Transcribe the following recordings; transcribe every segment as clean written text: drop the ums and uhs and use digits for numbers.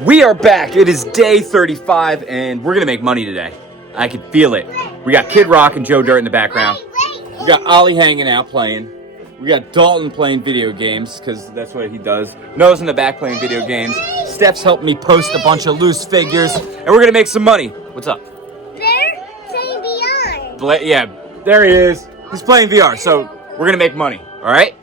We are back. It is day 35, and we're going to make money today. I can feel it. We got Kid Rock and Joe Dirt in the background. We got Ollie hanging out playing. We got Dalton playing video games, because that's what he does. Noah's in the back playing video games. Steph's helped me post a bunch of loose figures, and we're going to make some money. What's up? They're playing VR. Yeah, there he is. He's playing VR, so we're going to make money, all right?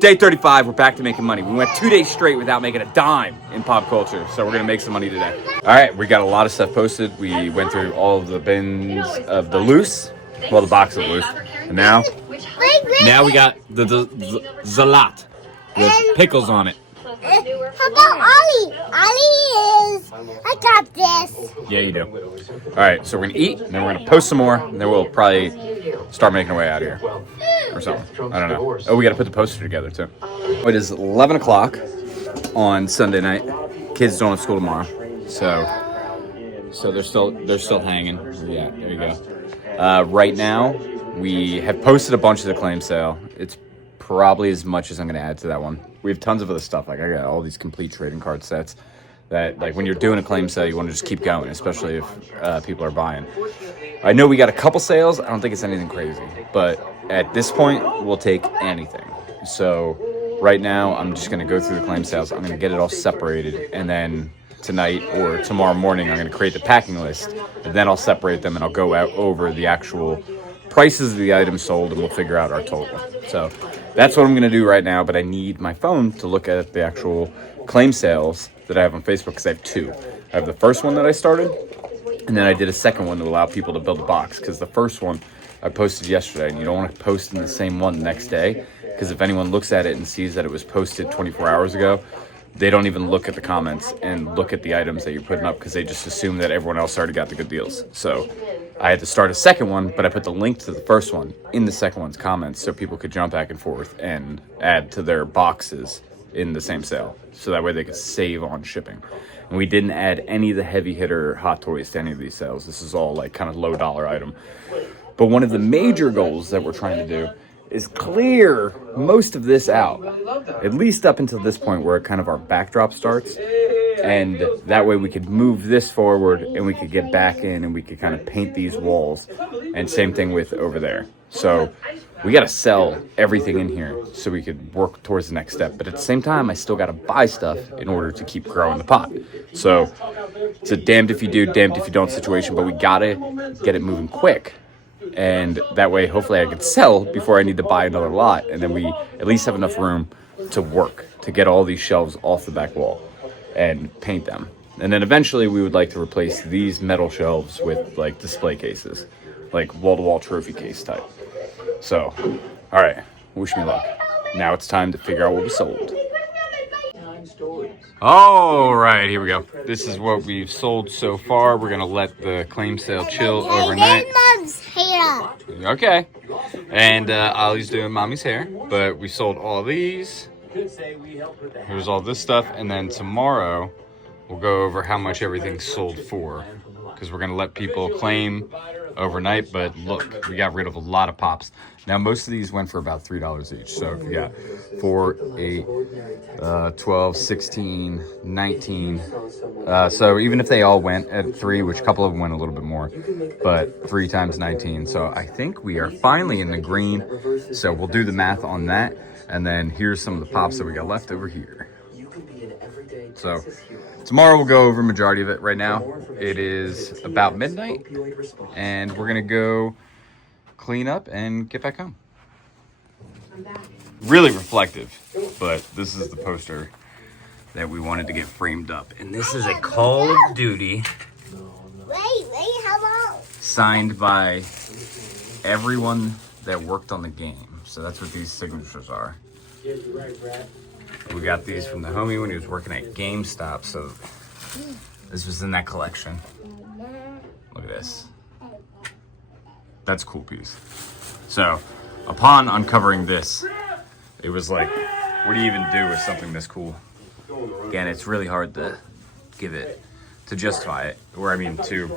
Day 35, we're back to making money. We went 2 days straight without making a dime in pop culture, so we're going to make some money today. All right, we got a lot of stuff posted. We went through all of the bins of the loose, well, the box of loose. And now we got the Zalat with pickles on it. How about Ollie? Ollie is... I got this. Yeah, you do. All right, so we're going to eat, and then we're going to post some more, and then we'll probably start making our way out of here. Or something. I don't know. Oh, we got to put the poster together, too. It is 11 o'clock on Sunday night. Kids don't have school tomorrow. So they're still hanging. Yeah, there you go. Right now, we have posted a bunch of the claim sale. It's probably as much as I'm going to add to that one. We have tons of other stuff. Like, I got all these complete trading card sets that, like, when you're doing a claim sale, you want to just keep going, especially if people are buying. I know we got a couple sales. I don't think it's anything crazy. But at this point, we'll take anything. So right now, I'm just going to go through the claim sales. I'm going to get it all separated. And then tonight or tomorrow morning, I'm going to create the packing list. And then I'll separate them, and I'll go out over the actual prices of the items sold, and we'll figure out our total. So that's what I'm going to do right now. But I need my phone to look at the actual claim sales that I have on Facebook, because I have two. I have the first one that I started, and then I did a second one to allow people to build a box, because the first one I posted yesterday, and you don't want to post in the same one the next day, because if anyone looks at it and sees that it was posted 24 hours ago, they don't even look at the comments and look at the items that you're putting up, because they just assume that everyone else already got the good deals. So I had to start a second one, but I put the link to the first one in the second one's comments so people could jump back and forth and add to their boxes in the same sale, so that way they could save on shipping. And we didn't add any of the heavy hitter Hot Toys to any of these sales. This is all like kind of low dollar item. But one of the major goals that we're trying to do is clear most of this out, at least up until this point where kind of our backdrop starts. And that way we could move this forward, and we could get back in, and we could kind of paint these walls. And same thing with over there. So we got to sell everything in here so we could work towards the next step. But at the same time, I still got to buy stuff in order to keep growing the pot. So it's a damned if you do, damned if you don't situation, but we got to get it moving quick. And that way, hopefully I can sell before I need to buy another lot. And then we at least have enough room to work, to get all these shelves off the back wall and paint them. And then eventually we would like to replace these metal shelves with like display cases, like wall-to-wall trophy case type. So, all right, wish me luck. Now it's time to figure out what we sold. All right, here we go. This is what we've sold so far. We're gonna let the claim sale chill overnight. Okay. And Ollie's doing mommy's hair, but we sold all these. Here's all this stuff, and then tomorrow we'll go over how much everything sold for, because we're gonna let people claim overnight. But look, we got rid of a lot of pops. Now most of these went for about $3 each. So if you got 4, 8, 12, 16, 19. So even if they all went at 3, which a couple of them went a little bit more, but 3 times 19. So I think we are finally in the green. So we'll do the math on that. And then here's some of the pops that we got left over here. So tomorrow we'll go over a majority of it. Right now it is about midnight, and we're gonna go clean up and get back home. Really reflective, but this is the poster that we wanted to get framed up. And this is a Call of Duty How about? signed by everyone that worked on the game. So that's what these signatures are. We got these from the homie when he was working at GameStop. So this was in that collection. Look at this. That's a cool piece. So upon uncovering this, it was like, what do you even do with something this cool? Again, it's really hard to to justify it, or I mean to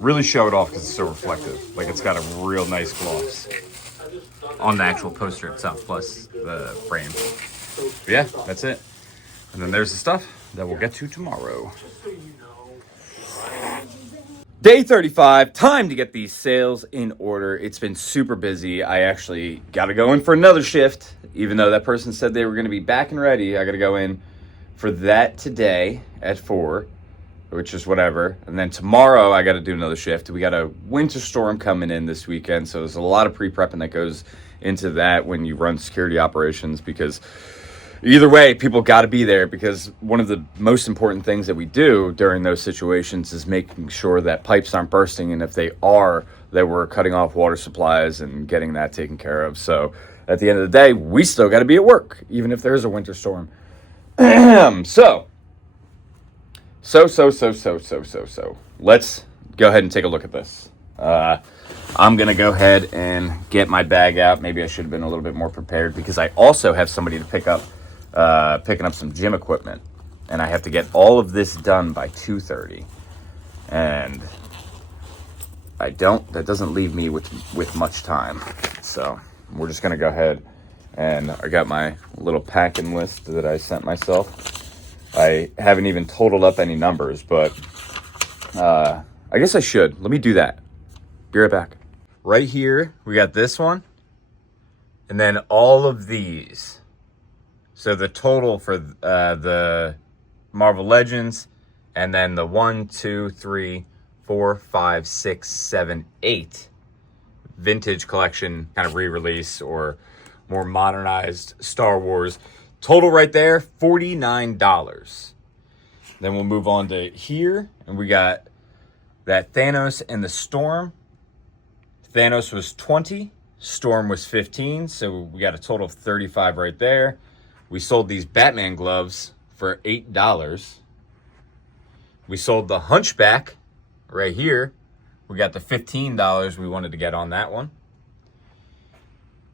really show it off, because it's so reflective. Like, it's got a real nice gloss on the actual poster itself, plus the frame. But yeah, that's it. And then there's the stuff. that we'll get to tomorrow. Day 35, time to get these sales in order. It's been super busy. I actually got to go in for another shift, even though that person said they were going to be back and ready. I got to go in for that today at 4, which is whatever. And then tomorrow I got to do another shift. We got a winter storm coming in this weekend, so there's a lot of pre-prepping that goes into that when you run security operations, because either way, people got to be there, because one of the most important things that we do during those situations is making sure that pipes aren't bursting, and if they are, that we're cutting off water supplies and getting that taken care of. So at the end of the day, we still got to be at work, even if there is a winter storm. So let's go ahead and take a look at this. I'm going to go ahead and get my bag out. Maybe I should have been a little bit more prepared, because I also have somebody to picking up some gym equipment, and I have to get all of this done by 2:30, and that doesn't leave me with much time. So we're just going to go ahead, and I got my little packing list that I sent myself. I haven't even totaled up any numbers, but I guess I should. Let me do that. Be right back. Right here, we got this one, and then all of these. So the total for the Marvel Legends, and then the 1, 2, 3, 4, 5, 6, 7, 8 vintage collection kind of re-release or more modernized Star Wars. Total right there, $49. Then we'll move on to here, and we got that Thanos and the Storm. Thanos was 20, Storm was 15, so we got a total of 35 right there. We sold these Batman gloves for $8. We sold the Hunchback right here. We got the $15 we wanted to get on that one.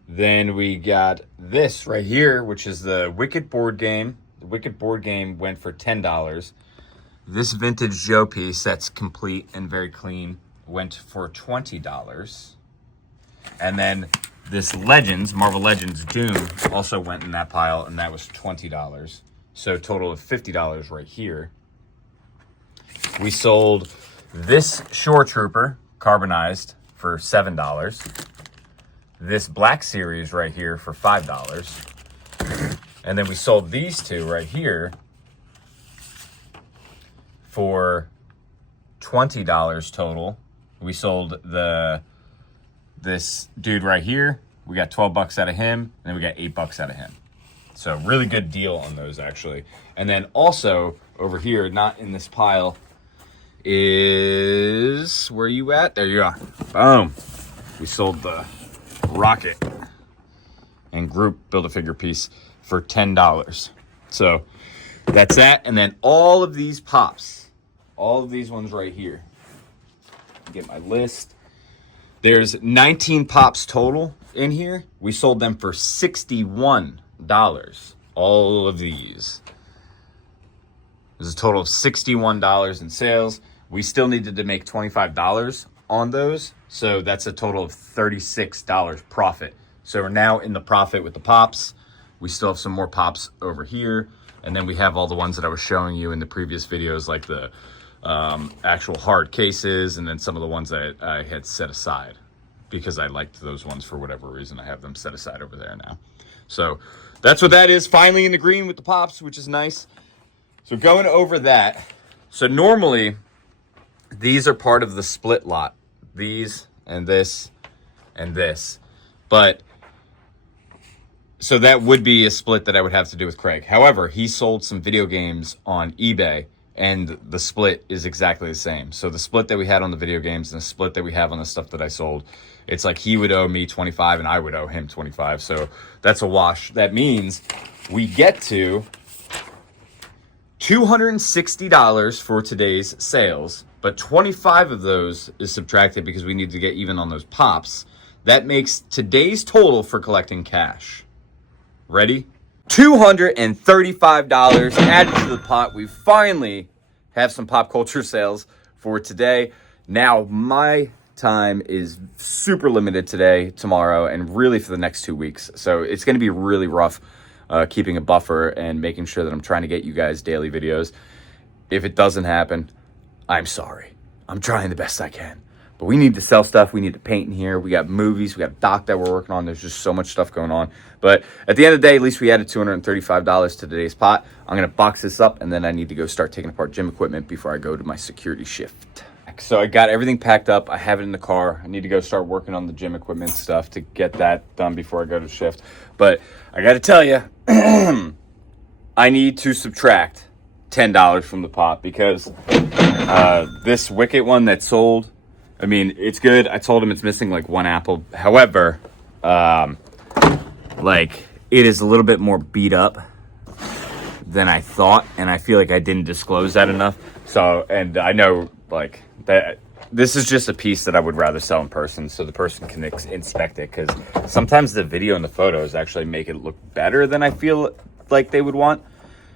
Then we got this right here, which is the Wicked board game. The Wicked board game went for $10. This vintage Joe piece that's complete and very clean went for $20. And then this Legends, Marvel Legends Doom, also went in that pile, and that was $20. So total of $50 right here. We sold this Shore Trooper, carbonized, for $7. This Black Series right here for $5. And then we sold these two right here for $20 total. We sold this dude right here. We got 12 bucks out of him, and then we got 8 bucks out of him. So really good deal on those, actually. And then also over here, not in this pile, is where you at? There you are. Boom. We sold the Rocket and Group Build-A-Figure piece for $10. So that's that. And then all of these pops, all of these ones right here. Get my list. There's 19 pops total in here. We sold them for $61. All of these. There's a total of $61 in sales. We still needed to make $25 on those. So that's a total of $36 profit. So we're now in the profit with the pops. We still have some more pops over here. And then we have all the ones that I was showing you in the previous videos, like the actual hard cases, and then some of the ones that I had set aside because I liked those ones for whatever reason. I have them set aside over there now. So that's what that is. Finally in the green with the pops, which is nice. So going over that. So normally these are part of the split lot. These and this and this. But so that would be a split that I would have to do with Craig. However, he sold some video games on eBay, and the split is exactly the same. So the split that we had on the video games and the split that we have on the stuff that I sold, it's like he would owe me 25 and I would owe him 25. So that's a wash. That means we get to $260 for today's sales, but 25 of those is subtracted because we need to get even on those pops. That makes today's total for collecting cash. Ready? $235 added to the pot. We finally have some pop culture sales for today. Now, my time is super limited today, tomorrow, and really for the next 2 weeks. So it's going to be really rough keeping a buffer and making sure that I'm trying to get you guys daily videos. If it doesn't happen, I'm sorry. I'm trying the best I can. But we need to sell stuff. We need to paint in here. We got movies. We got a doc that we're working on. There's just so much stuff going on. But at the end of the day, at least we added $235 to today's pot. I'm going to box this up, and then I need to go start taking apart gym equipment before I go to my security shift. So I got everything packed up. I have it in the car. I need to go start working on the gym equipment stuff to get that done before I go to shift. But I got to tell you, I need to subtract $10 from the pot because this Wicket one that sold, I mean, it's good. I told him it's missing like one apple. However, like it is a little bit more beat up than I thought, and I feel like I didn't disclose that enough. So, and I know like that this is just a piece that I would rather sell in person so the person can inspect it, because sometimes the video and the photos actually make it look better than I feel like they would want.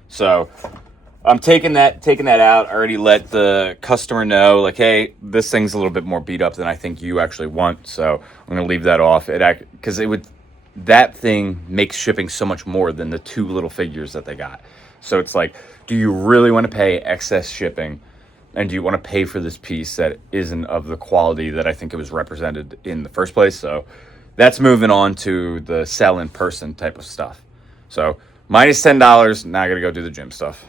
So I'm taking that out. I already let the customer know, like, hey, this thing's a little bit more beat up than I think you actually want. So I'm gonna leave that off. That thing makes shipping so much more than the two little figures that they got. So it's like, do you really want to pay excess shipping? And do you want to pay for this piece that isn't of the quality that I think it was represented in the first place? So that's moving on to the sell in person type of stuff. So minus $10. Now I gotta go do the gym stuff.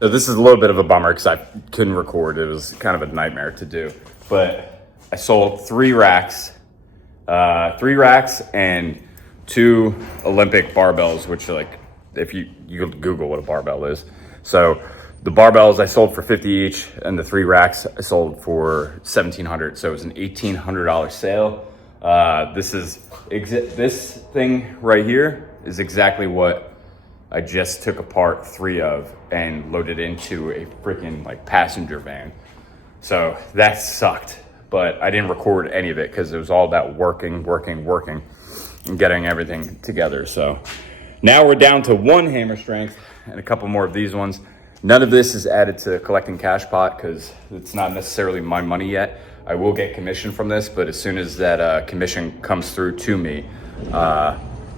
So this is a little bit of a bummer because I couldn't record. It was kind of a nightmare to do. But I sold 3 racks and 2 Olympic barbells, which are like, if you Google what a barbell is. So the barbells I sold for $50 each, and the 3 racks I sold for $1,700. So it was an $1,800 sale. This thing right here is exactly what I just took apart 3 of and loaded into a freaking like passenger van. So that sucked, but I didn't record any of it because it was all about working and getting everything together. So now we're down to 1 hammer strength and a couple more of these ones. None of this is added to collecting cash pot because it's not necessarily my money yet. I will get commission from this, but as soon as that commission comes through to me,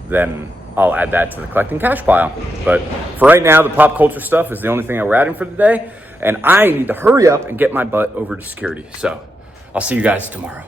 then I'll add that to the collecting cash pile. But for right now, the pop culture stuff is the only thing that we're adding for today. And I need to hurry up and get my butt over to security. So I'll see you guys tomorrow.